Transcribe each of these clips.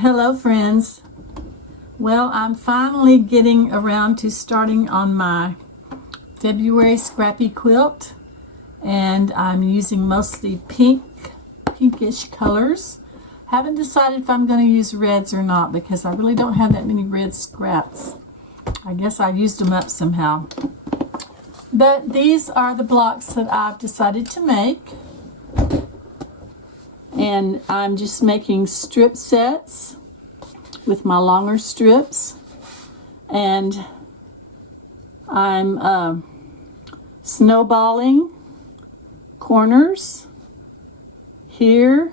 Hello friends. Well, I'm finally getting around to starting on my February Scrappy quilt, and I'm using mostly pinkish colors. Haven't decided if I'm going to use reds or not because I really don't have that many red scraps. I guess I used them up somehow. But these are the blocks that I've decided to make. And I'm just making strip sets with my longer strips, and I'm snowballing corners here,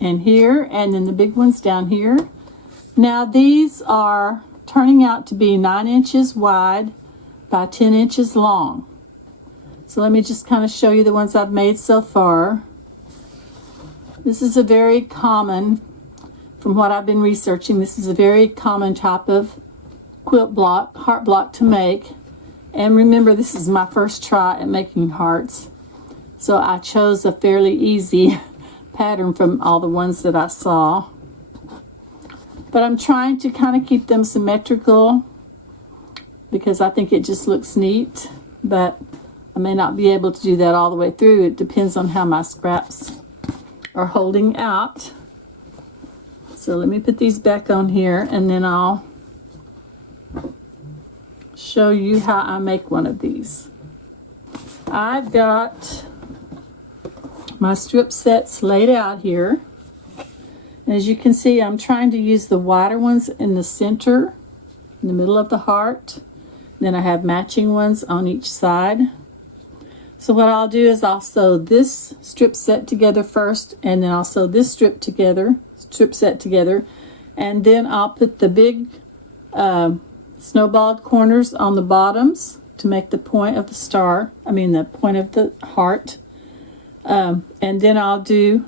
and then the big ones down here. Now these are turning out to be 9 inches wide by 10 inches long. So let me just kind of show you the ones I've made so far. This is a very common, from what I've been researching, this is a very common type of quilt block, heart block to make. And remember, this is my first try at making hearts. So I chose a fairly easy pattern from all the ones that I saw. But I'm trying to kind of keep them symmetrical because I think it just looks neat. But I may not be able to do that all the way through. It depends on how my scraps are holding out. So let me put these back on here, and then I'll show you how I make one of these. I've got my strip sets laid out here. As you can see, I'm trying to use the wider ones in the center, in the middle of the heart. Then I have matching ones on each side. So what I'll do is I'll sew this strip set together first, and then I'll sew this strip set together, and then I'll put the big snowballed corners on the bottoms to make the point of the star, the point of the heart. And then I'll do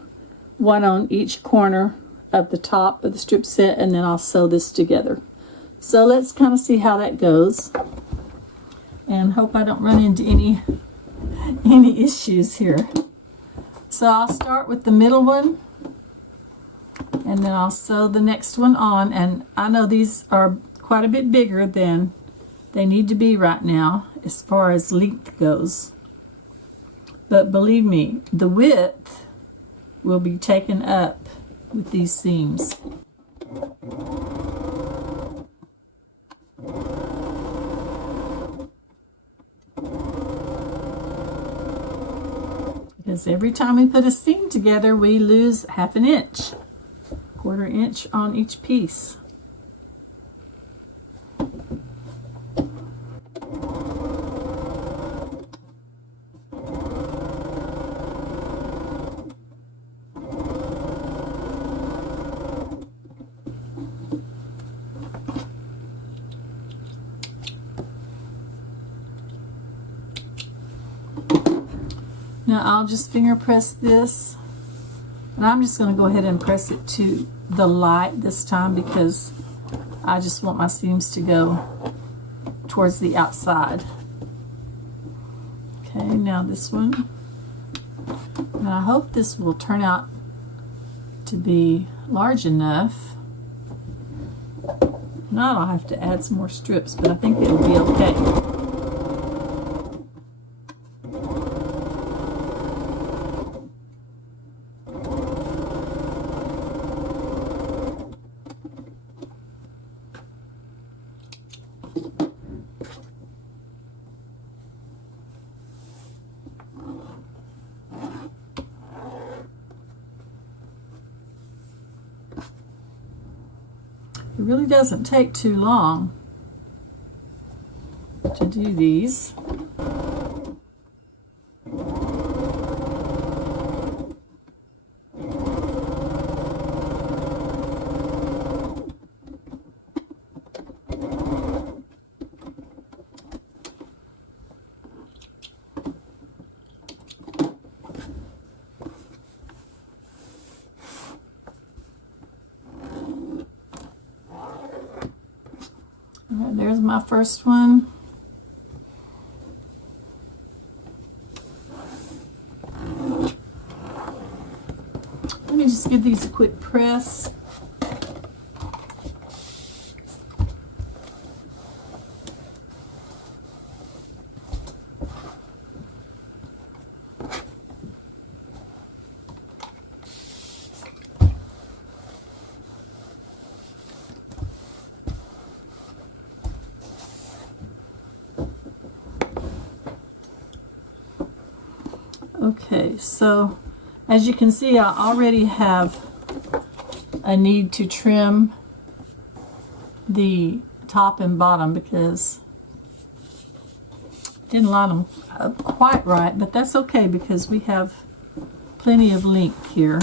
one on each corner of the top of the strip set, and then I'll sew this together. So let's kind of see how that goes, and hope I don't run into any issues here. So I'll start with the middle one, and then I'll sew the next one on. And I know these are quite a bit bigger than they need to be right now as far as length goes. But believe me, the width will be taken up with these seams. Because every time we put a seam together, we lose half an inch, quarter inch on each piece. Now I'll just finger press this, and I'm just going to go ahead and press it to the light this time because I just want my seams to go towards the outside. Okay, now this one, and I hope this will turn out to be large enough. Now I'll have to add some more strips, but I think it'll be okay. It really doesn't take too long to do these. There's my first one. Let me just give these a quick press. Okay, so as you can see, I already have a need to trim the top and bottom because I didn't line them up quite right, but that's okay because we have plenty of length here.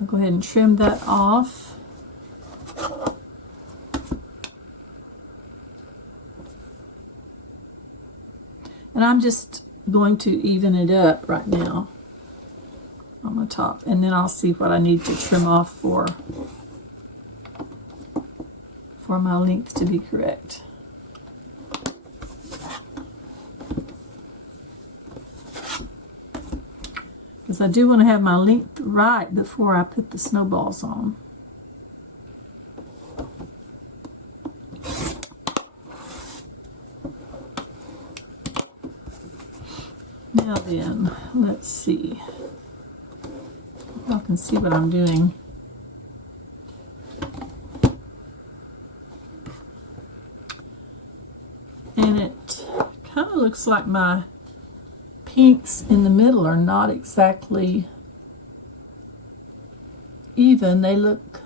I'll go ahead and trim that off. And I'm just going to even it up right now on the top, and then I'll see what I need to trim off for my length to be correct. Because I do want to have my length right before I put the snowballs on. Now then, let's see. Y'all can see what I'm doing. And it kind of looks like my pinks in the middle are not exactly even. They look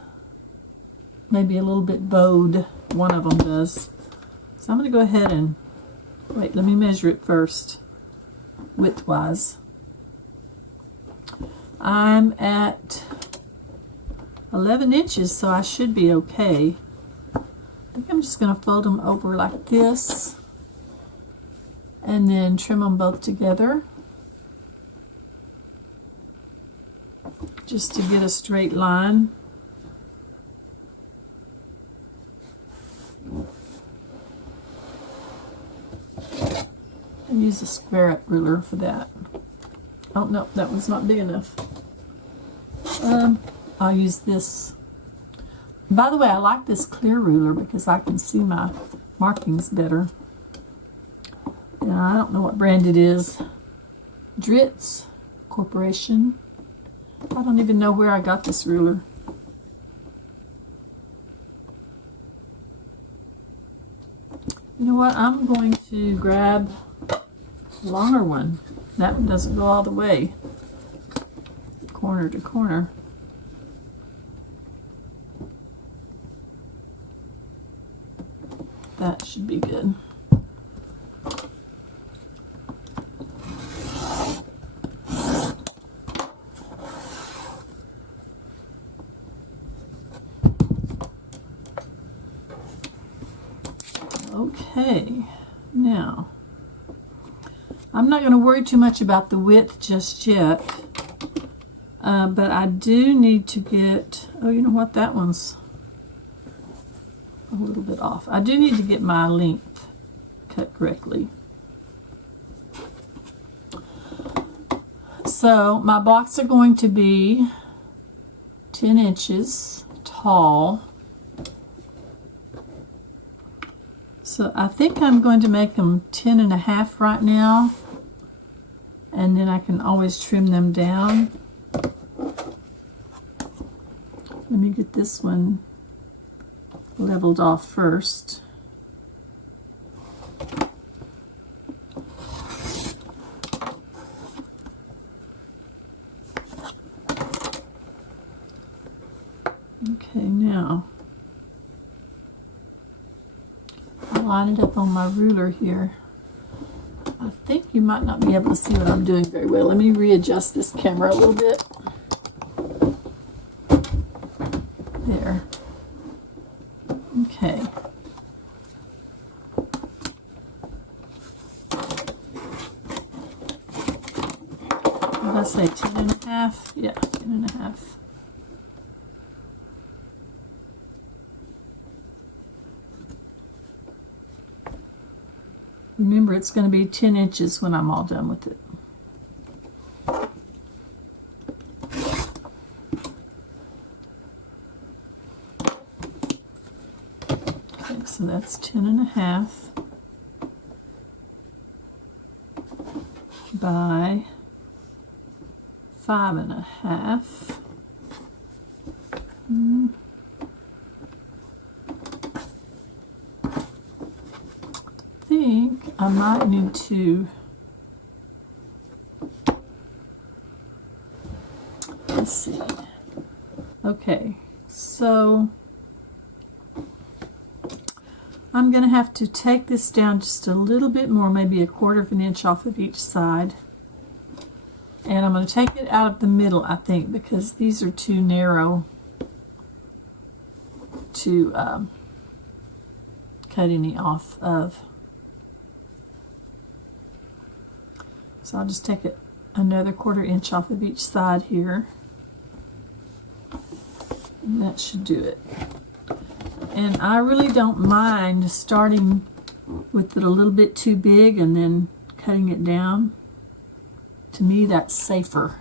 maybe a little bit bowed. One of them does. So I'm going to go ahead and, wait, let me measure it first, width-wise. I'm at 11 inches, so I should be okay. I think I'm just going to fold them over like this and then trim them both together just to get a straight line. I use a square up ruler for that. Oh no, that one's not big enough. I'll use this. By the way, I like this clear ruler because I can see my markings better. And I don't know what brand it is. Dritz Corporation. I don't even know where I got this ruler. You know what? I'm going to grab a longer one. That one doesn't go all the way, corner to corner. That should be good. Okay, now I'm not going to worry too much about the width just yet, but I do need to get, oh, you know what, that one's a little bit off. I do need to get my length cut correctly. So my blocks are going to be 10 inches tall. So I think I'm going to make them 10.5 right now, and then I can always trim them down. Let me get this one leveled off first. Okay, now line it up on my ruler here. I think you might not be able to see what I'm doing very well. Let me readjust this camera a little bit. There. Okay. What did I say, 10.5? Yeah, 10.5. Remember, it's going to be 10 inches when I'm all done with it. Okay, so that's 10.5 by 5.5. I might need to Let's see. Okay, so I'm going to have to take this down just a little bit more, maybe 1/4 of an inch off of each side. And I'm going to take it out of the middle, I think, because these are too narrow to cut any off of. So I'll just take it another 1/4 inch off of each side here. And that should do it. And I really don't mind starting with it a little bit too big and then cutting it down. To me, that's safer.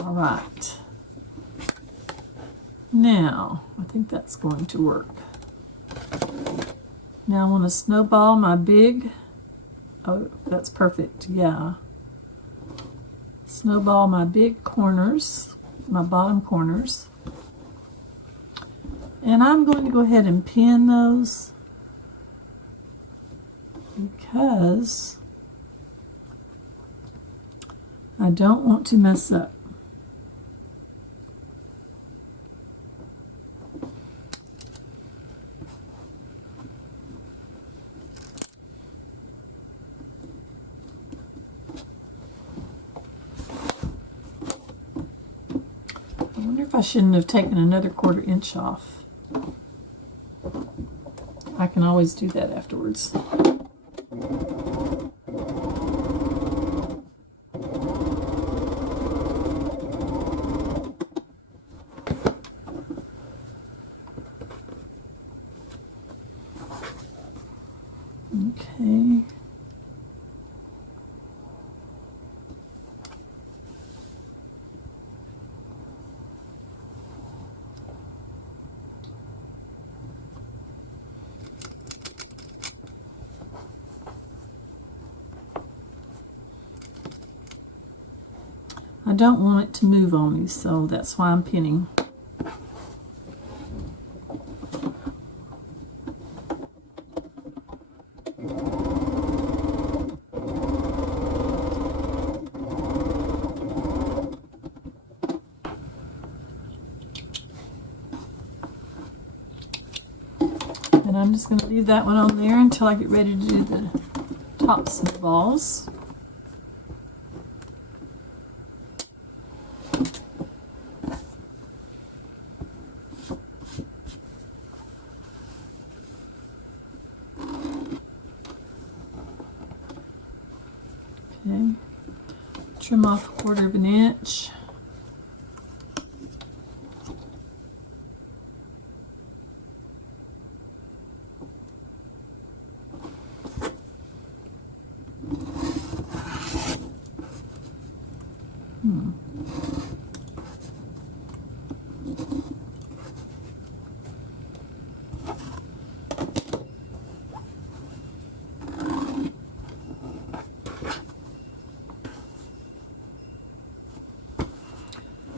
All right. Now, I think that's going to work. Now I want to snowball my big, oh, that's perfect, yeah. Snowball my big corners, my bottom corners. And I'm going to go ahead and pin those because I don't want to mess up. I wonder if I shouldn't have taken another 1/4 inch off. I can always do that afterwards. Okay. I don't want it to move on me, so that's why I'm pinning. And I'm just going to leave that one on there until I get ready to do the tops of the balls. Okay, trim off 1/4 of an inch.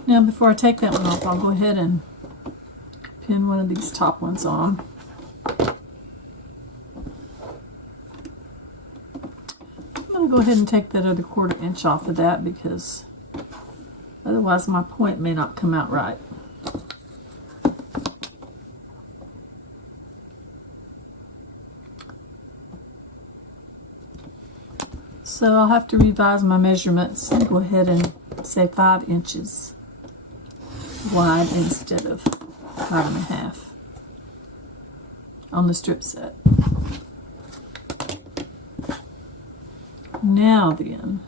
Now before I take that one off, I'll go ahead and pin one of these top ones on. I'm going to go ahead and take that other 1/4 inch off of that because otherwise my point may not come out right. So I'll have to revise my measurements and go ahead and say 5 inches wide instead of 5.5 on the strip set. Now then,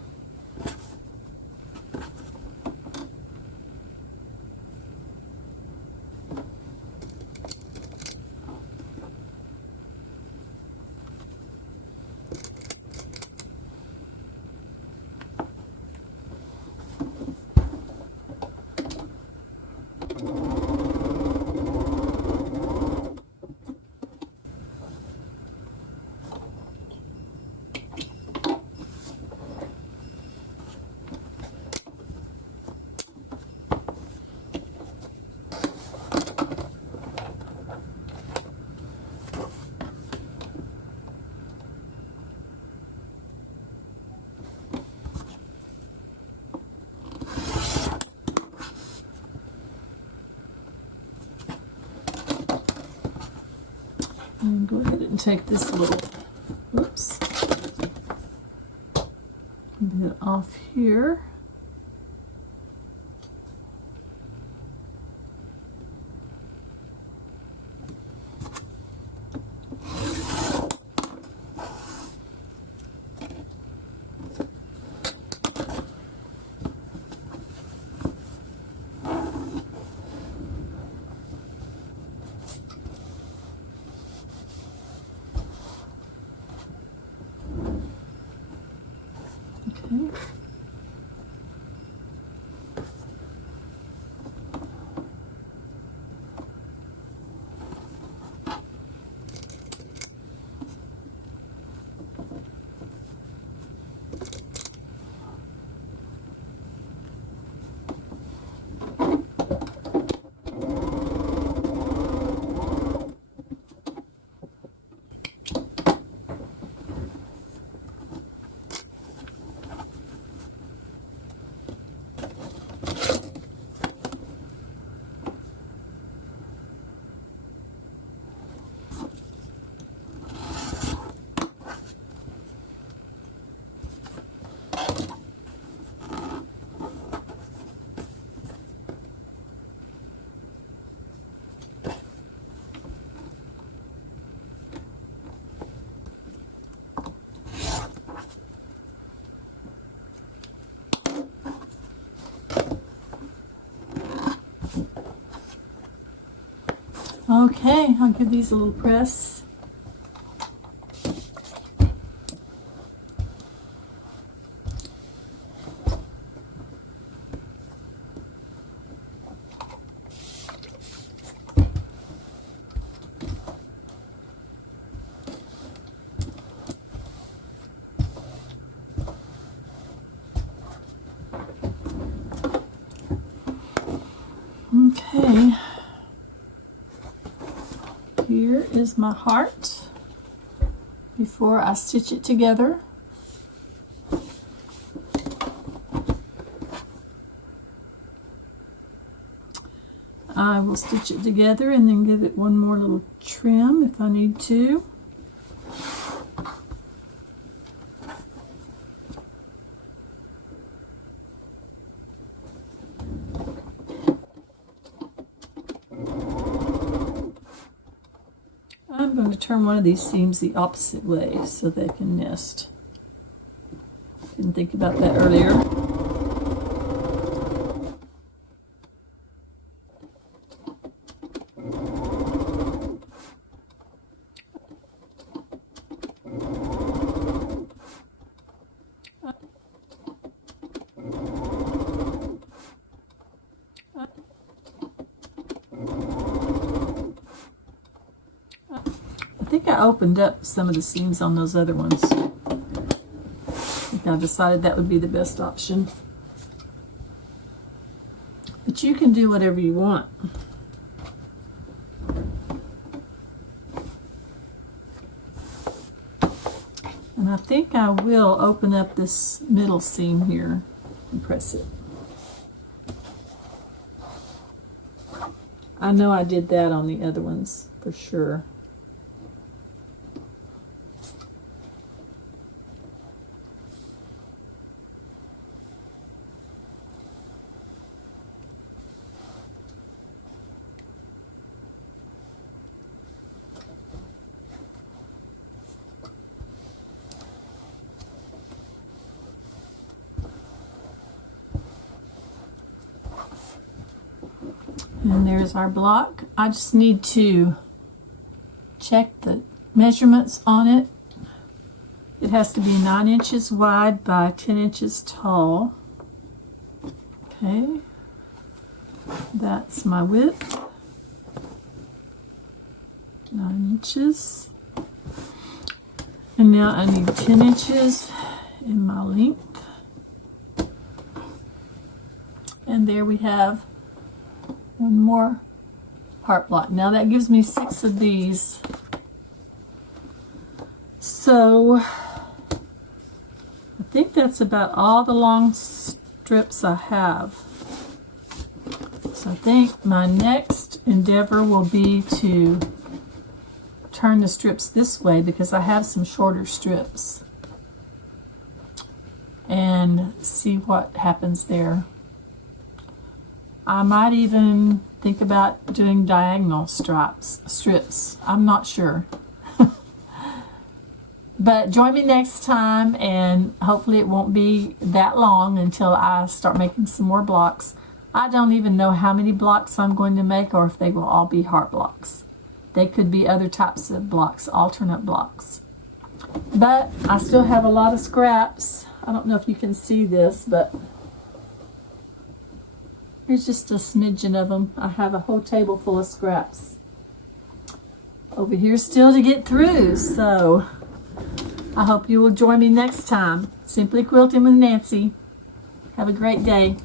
take this little, whoops, bit off here. Okay. Okay, I'll give these a little press. Okay. Here is my heart before I stitch it together. I will stitch it together and then give it one more little trim if I need to. I'm going to turn one of these seams the opposite way so they can nest. Didn't think about that earlier. I think I opened up some of the seams on those other ones. I think I decided that would be the best option. But you can do whatever you want. And I think I will open up this middle seam here and press it. I know I did that on the other ones for sure. And there's our block. I just need to check the measurements on it. It has to be 9 inches wide by 10 inches tall. Okay, that's my width. 9 inches. And now I need 10 inches in my length. And there we have one more heart block. Now that gives me 6 of these. So I think that's about all the long strips I have. So I think my next endeavor will be to turn the strips this way because I have some shorter strips, and see what happens there. I might even think about doing diagonal strips. I'm not sure. But join me next time, and hopefully it won't be that long until I start making some more blocks. I don't even know how many blocks I'm going to make, or if they will all be heart blocks. They could be other types of blocks, alternate blocks. But I still have a lot of scraps. I don't know if you can see this, but here's just a smidgen of them. I have a whole table full of scraps over here still to get through, so I hope you will join me next time. Simply Quilting with Nancy. Have a great day.